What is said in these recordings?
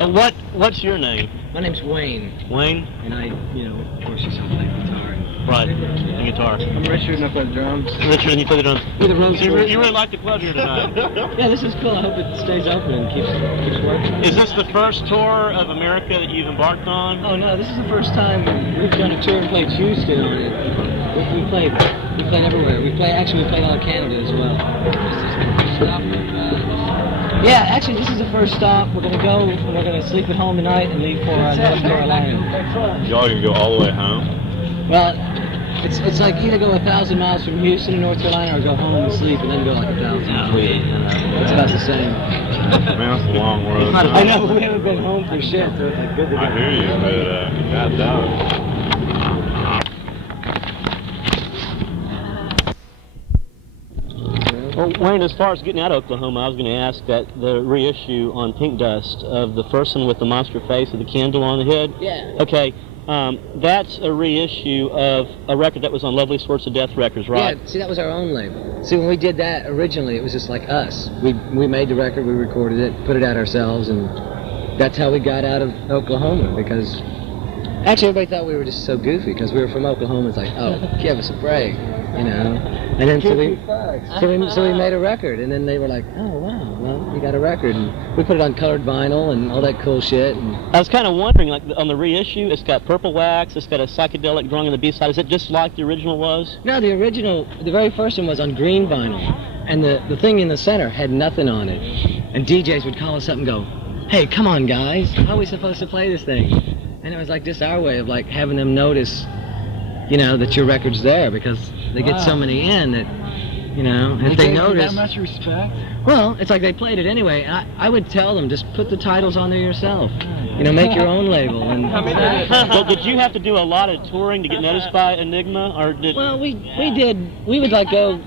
And what's your name? My name's Wayne. Wayne? And I, of course you saw play guitar. Right, the guitar. I'm Richard and I play the drums. Richard, and you play the drums. With the drums. So you really like the club here tonight? Yeah, this is cool. I hope it stays open and keeps working. Is this the first tour of America that you've embarked on? Oh no, this is the first time we've done a tour and played Houston on it. We played everywhere. We played all of Canada as well. Yeah, actually, this is the first stop. We're gonna go. We're gonna sleep at home tonight and leave for North Carolina. Y'all gonna go all the way home? Well, it's like either go 1,000 miles from Houston to North Carolina, or go home and sleep and then go like 1,000 miles. It's about the same. Man, that's a long road. I know, but we haven't been home for shit, so it's like good to go. I hear you, but goddamn. Well, Wayne, as far as getting out of Oklahoma, I was going to ask that the reissue on Pink Dust of the first one with the monster face with the candle on the head. Yeah. Okay, that's a reissue of a record that was on Lovely Sorts of Death Records, right? Yeah, see, that was our own label. See, when we did that originally, it was just like us. We made the record, we recorded it, put it out ourselves, and that's how we got out of Oklahoma, because actually everybody thought we were just so goofy, because we were from Oklahoma. It's like, oh, give us a break, And then so we made a record, and then they were like, oh wow, well, you got a record, and we put it on colored vinyl and all that cool shit. And I was kind of wondering, like on the reissue, it's got purple wax, it's got a psychedelic drawing on the B side. Is it just like the original was? No, the very first one was on green vinyl, and the thing in the center had nothing on it, and DJs would call us up and go, hey, come on guys, how are we supposed to play this thing? And it was like just our way of like having them notice, that your record's there, because they get so many in that, and if they notice. That much respect? Well, it's like they played it anyway. I would tell them, just put the titles on there yourself. Make your own label. And well, did you have to do a lot of touring to get noticed by Enigma, or did? Well, we did. We would like go.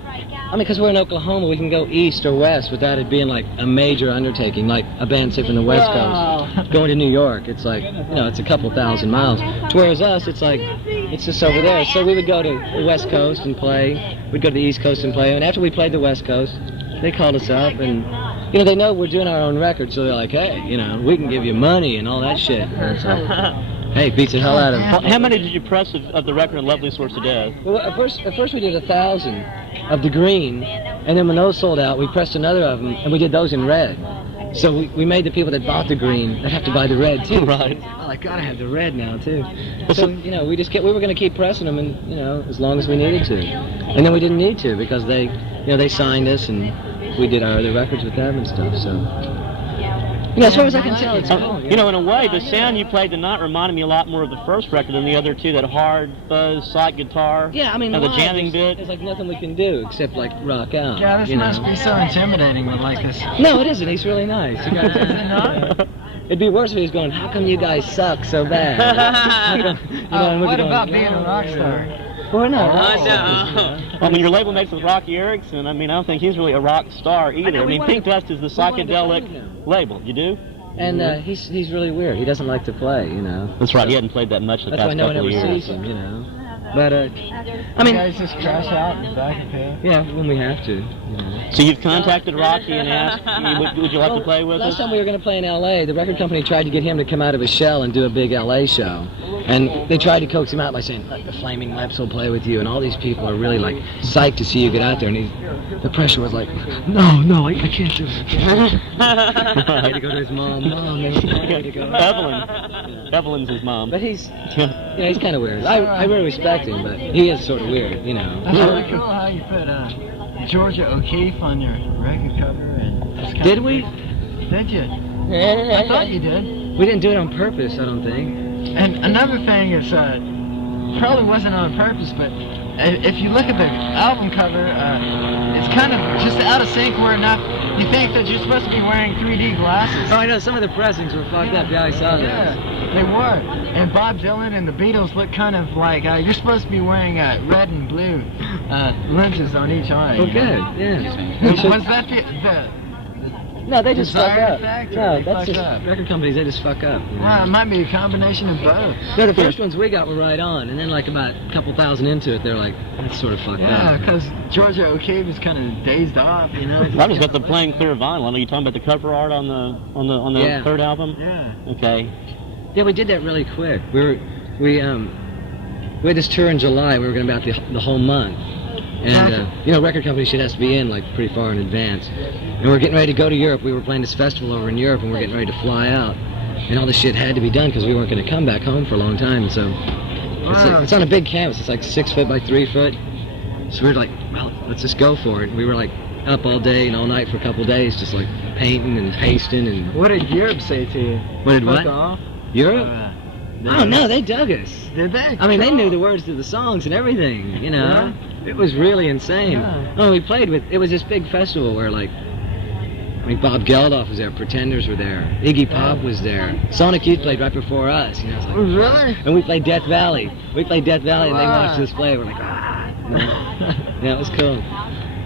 Because we're in Oklahoma, we can go east or west without it being like a major undertaking, like a band say from the West Coast going to New York. It's like, it's a couple thousand miles. Whereas us, it's like, it's just over there. So we would go to the West Coast and play. We'd go to the East Coast and play. And after we played the West Coast, they called us up and, they know we're doing our own record. So they're like, hey, we can give you money and all that shit. And it's like, hey, beats the hell out of them. How many did you press of the record on Lovely Sorts of Death? Well, at first we did 1,000 of the green, and then when those sold out, we pressed another of them, and we did those in red. So we made the people that bought the green, they have to buy the red too. Right. Well, I gotta have the red now too. So we were gonna keep pressing them, and as long as we needed to, and then we didn't need to because they signed us, and we did our other records with them and stuff. So. As far as I can tell, it's cool. In a way, the sound you played tonight reminded me a lot more of the first record than the other two, that hard, fuzz, psych guitar. Yeah, and the jamming bit. There's like nothing we can do except like rock out. Yeah, this must be so intimidating with like this. No, it isn't. He's really nice. It'd be worse if he was going, how come you guys suck so bad? What about being a rock star? Well, no. Your label mates with Rocky Erickson. I don't think he's really a rock star either. Pink Dust is the psychedelic label. You do? And he's really weird. He doesn't like to play, That's right. He hadn't played that much the past couple of years. That's why no one ever sees him, But, you guys just crash out in the back of the Yeah, when we have to. So you've contacted Rocky and asked, would you like to play with us? Last time we were going to play in L.A., the record company tried to get him to come out of his shell and do a big L.A. show. And they tried to coax him out by saying, look, the Flaming Lips will play with you, and all these people are really, like, psyched to see you get out there. And the pressure was like, no, I can't do it. He had to go to his mom. Mom, there's no way to go. Evelyn. Evelyn's his mom. But he's kind of weird. I really respect him, but he is sort of weird, That's really cool how you put Georgia O'Keeffe on your record cover. And did we? Did you? I thought you did. We didn't do it on purpose, I don't think. And another thing is, probably wasn't on purpose, but if you look at the album cover, it's kind of just out of sync where enough you think that you're supposed to be wearing 3D glasses. Oh, I know, some of the pressings were fucked up. Yeah, I saw that. Yeah, they were. And Bob Dylan and the Beatles look kind of like, you're supposed to be wearing red and blue lenses on each eye. Oh, good, yeah. Was that the... No, they just fuck Desire up. factor, No, they that's fuck just up. record companies. They just fuck up. You know? Well, it might be a combination of both. No, the first ones we got were right on, and then like about a couple thousand into it, they're like, that's sort of fucked Yeah, up. because Georgia O'Keeffe is kind of dazed off, you know. I just got the plain clear vinyl. Are you talking about the cover art on the Yeah. third album? Yeah. Okay. Yeah, we did that really quick. We had this tour in July. We were going about the whole month, and you know, record company shit has to be in like pretty far in advance. And we're getting ready to go to Europe. We were playing this festival over in Europe, and we're getting ready to fly out. And all this shit had to be done because we weren't going to come back home for a long time. So it's on a big canvas. It's like 6 foot by 3 foot. So we were like, well, let's just go for it. We were like up all day and all night for a couple days, just like painting and pasting and. What did Europe say to you? What did Fuck what? off? Europe? Oh no, they dug us. Did they? I mean, they knew the words to the songs and everything, you know? It was really insane. Yeah. Oh, we played with, it was this big festival where like, I mean, Bob Geldof was there, Pretenders were there, Iggy Pop was there, Sonic Youth played right before us, you know? It's like, Really? and we played Death Valley. We played Death Valley and they Wow. watched us play. We're like, ah. You know? Yeah, it was cool.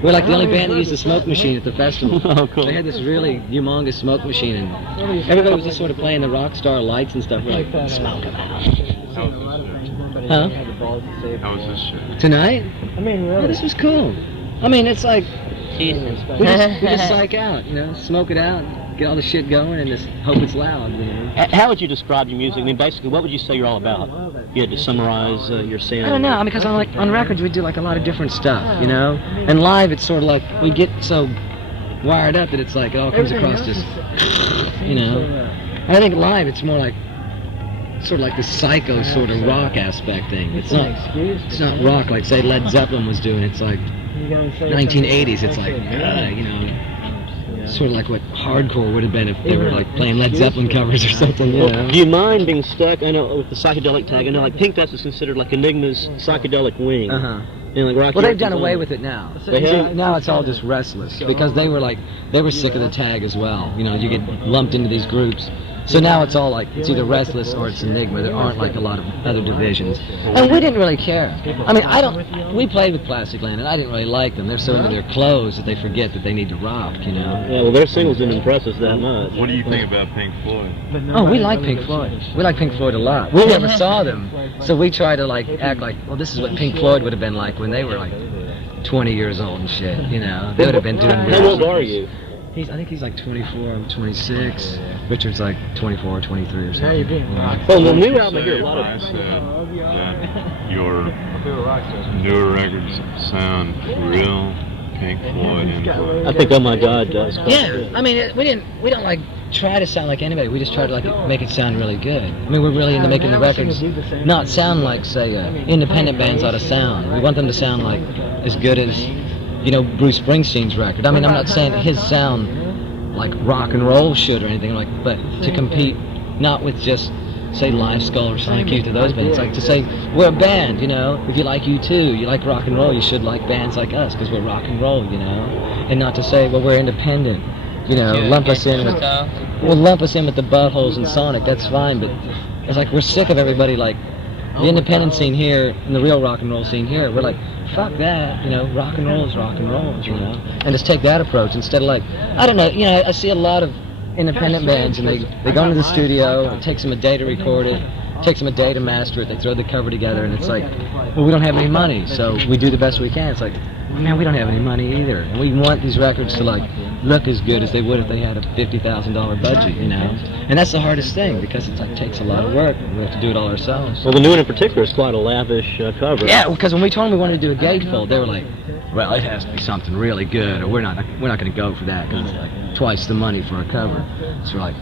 We're like the only band that used a smoke machine at the festival. Oh, cool. They had this really humongous smoke machine, and everybody was just sort of playing the rock star lights and stuff. We're like, smoke them out. Huh? How was this show? Tonight? I mean, Oh, really. this was cool. I mean, it's like, we just psych out, you know, smoke it out, get all the shit going, and just hope it's loud, you know. How would you describe your music? I mean, basically, what would you say you're all about? If you had to summarize your sound. I don't know, because on records we do like a lot of different stuff, you know? And live it's sort of like, we get so wired up that it's like, it all comes across this, you know? And I think live it's more like, sort of like the psycho sort of rock aspect thing. It's not rock like, say, Led Zeppelin was doing. It's like 1980s. It's like, you know, sort of like what hardcore would have been if they were like playing Led Zeppelin covers or something, you know? Do you mind being stuck? I know with the psychedelic tag. I know like Pink Dust is considered like Enigma's psychedelic wing. Uh-huh. And, like, Rocky Well, they've Erickson's done away own. with it now. They have? Now it's all just Restless because they were sick of the tag as well. You know, you get lumped into these groups. So now it's all like, it's either Restless or it's Enigma. There aren't like a lot of other divisions. And we didn't really care. I mean, we played with Plastic Land and I didn't really like them. They're so into their clothes that they forget that they need to rock, you know? Yeah, well, their singles didn't impress us that much. What do you think about Pink Floyd? Oh, we like Pink Floyd. We like Pink Floyd a lot. We never saw them. So we try to like act like, well, this is what Pink Floyd would have been like when they were like 20 years old and shit, you know? They would have been doing How old are you? I think he's like 24, I'm 26. Richard's like 24, 23 or Now something. you're being rock. Well, the new album I hear a If lot I of. said that your newer records sound real Pink Floyd influence. I think Oh My God does. Yeah, I mean, we don't like try to sound like anybody. We just try to like make it sound really good. I mean, we're really into making the records not sound like, say, independent bands ought to sound. We want them to sound like as good as, you know, Bruce Springsteen's record. I mean, I'm not saying his sound like rock and roll should or anything like, but to compete not with just, say, Live Skull or Sonic Youth or those bands, like to say we're a band, you know. If you like U2, you like rock and roll, you should like bands like us because we're rock and roll, you know. And not to say, well, we're independent, you know. Lump us in with the Buttholes and Sonic. That's fine, but it's like we're sick of everybody like. The independent scene here and the real rock and roll scene here, we're like, fuck that, you know, rock and roll is rock and roll, you know, and just take that approach instead of like, I don't know, you know, I see a lot of independent bands and they go into the studio, it takes them a day to record it, takes them a day to master it, they throw the cover together and it's like, well, we don't have any money, so we do the best we can. It's like, man, we don't have any money either, and we want these records to like look as good as they would if they had a $50,000 budget, you know, and that's the hardest thing because it takes a lot of work. We have to do it all ourselves. Well, the new one in particular is quite a lavish cover. Yeah, because when we told them we wanted to do a gatefold, they were like, well, it has to be something really good, or we're not going to go for that because it's like twice the money for a cover. So we're like,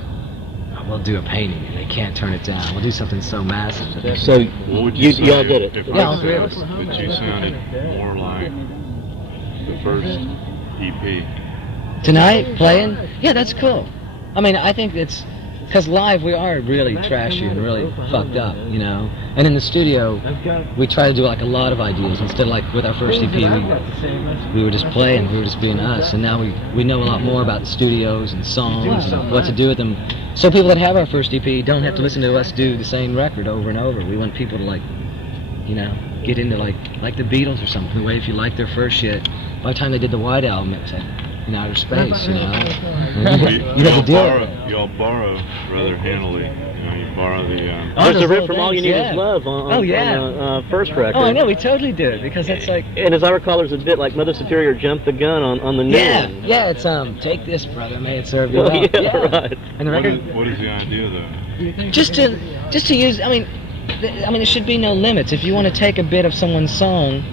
oh, we'll do a painting, and they can't turn it down. We'll do something so massive. That they So What would you say all did it. If Yeah, I all three of said us. that you sounded more like the first EP. Tonight, playing? Yeah, that's cool. I mean, I think it's, because live we are really trashy and really fucked up, you know? And in the studio, we try to do like a lot of ideas. Instead of like with our first EP, we were just playing, we were just being us. And now we know a lot more about the studios and songs and what to do with them. So people that have our first EP don't have to listen to us do the same record over and over. We want people to like, you know, get into like the Beatles or something. The way if you like their first shit, by the time they did the White Album, it was like, in outer space, you know. Y'all borrow rather handily. You know, you borrow the. There's a rip from All You Need Is Love on first record. Oh, I know, we totally did, because that's like... And as I recall, there's a bit like Mother Superior jumped the gun on the new one. Yeah, it's, take this, brother, may it serve you well. Right. And the record... What is the idea, though? Just to use, I mean, there should be no limits. If you want to take a bit of someone's song,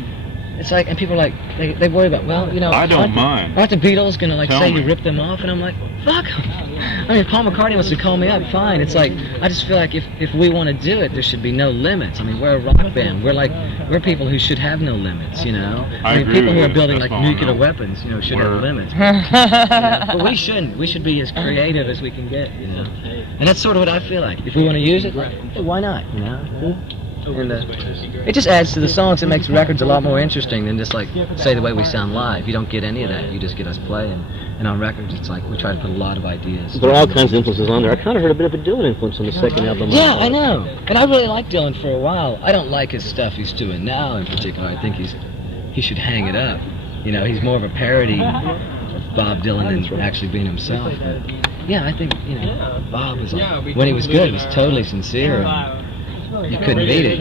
it's like, and people are like, they worry about, well, you know... I don't mind. Aren't the Beatles going to, like, Tell say me. you ripped them off? And I'm like, fuck 'em. I mean, if Paul McCartney wants to call me up, fine. It's like, I just feel like if we want to do it, there should be no limits. I mean, we're a rock band. We're people who should have no limits, you know? I mean, agree people with who are you. building, That's like, all I nuclear know. weapons, you know, should have limits. But we shouldn't. We should be as creative as we can get, you know? And that's sort of what I feel like. If we want to use it, why not, you know? And it just adds to the songs. It makes records a lot more interesting than just like say the way we sound live. You don't get any of that. You just get us playing. And on records, it's like we try to put a lot of ideas. There are all kinds of influences on there. I kind of heard a bit of a Dylan influence on the second album. Yeah, I know. And I really liked Dylan for a while. I don't like his stuff he's doing now in particular. I think he should hang it up. You know, he's more of a parody of Bob Dylan than actually being himself. But yeah, I think, you know, Bob was like, when he was good, he was totally sincere. And you couldn't beat it.